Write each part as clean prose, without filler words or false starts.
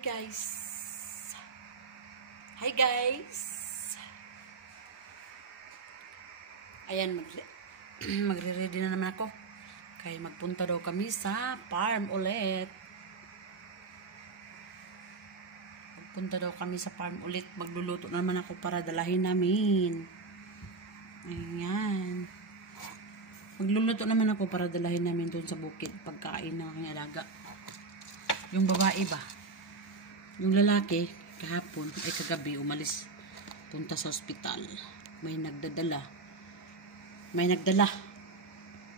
guys. Hi guys. Ayan, magre-ready na naman ako. Kaya magpunta daw kami sa farm ulit. Magpunta daw kami sa farm ulit. Magluluto na naman ako para dalahin namin. Ayan. Magluluto naman ako para dalahin namin doon sa bukid. Pagkain ng aking alaga. Yung babae ba? Yung lalaki, kahapon, ay kagabi, umalis. Punta sa ospital. May nagdala.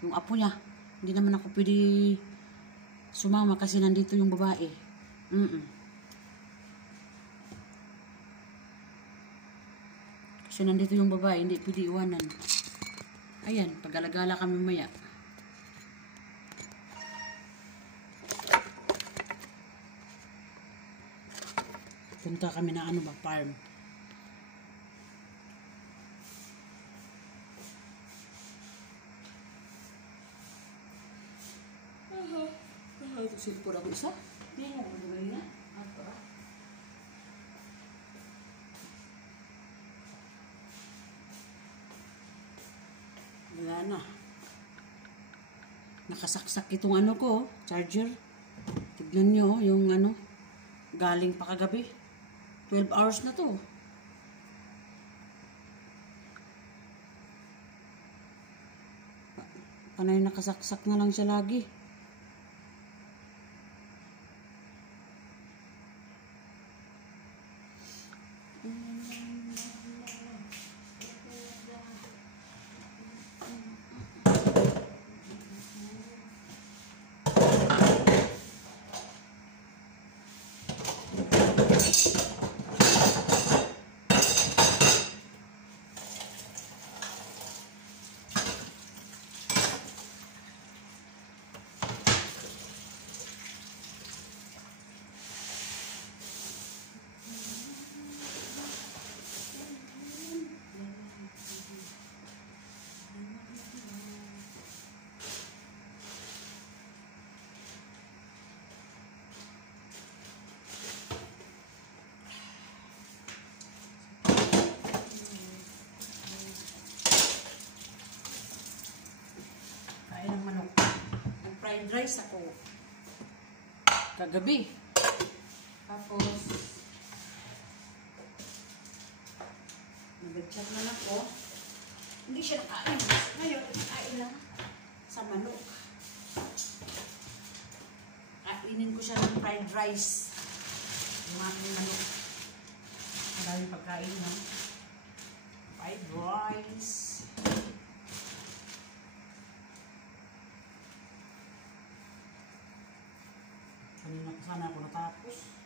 Yung apo niya. Hindi naman ako pwede sumama kasi nandito yung babae. Kasi nandito yung babae, hindi pwede iwanan. Ayan, pag-alagala kami maya. Punta kami na farm. Silpura ko isa. Hindi mo gagawin na. Wala na. Nakasaksak itong ko, charger. Tignan nyo, yung galing pa kagabi. 12 hours na to. Panay nakasaksak na lang siya lagi. Fried rice ako kagabi. Tapos nag-chat na lang ako. Hindi siya nakain. Ngayon, nakain lang sa manok. Kainin ko siya ng fried rice. Yung aking manok. Maraming pagkain na. Fried rice. Kanina ko sana ako natapos.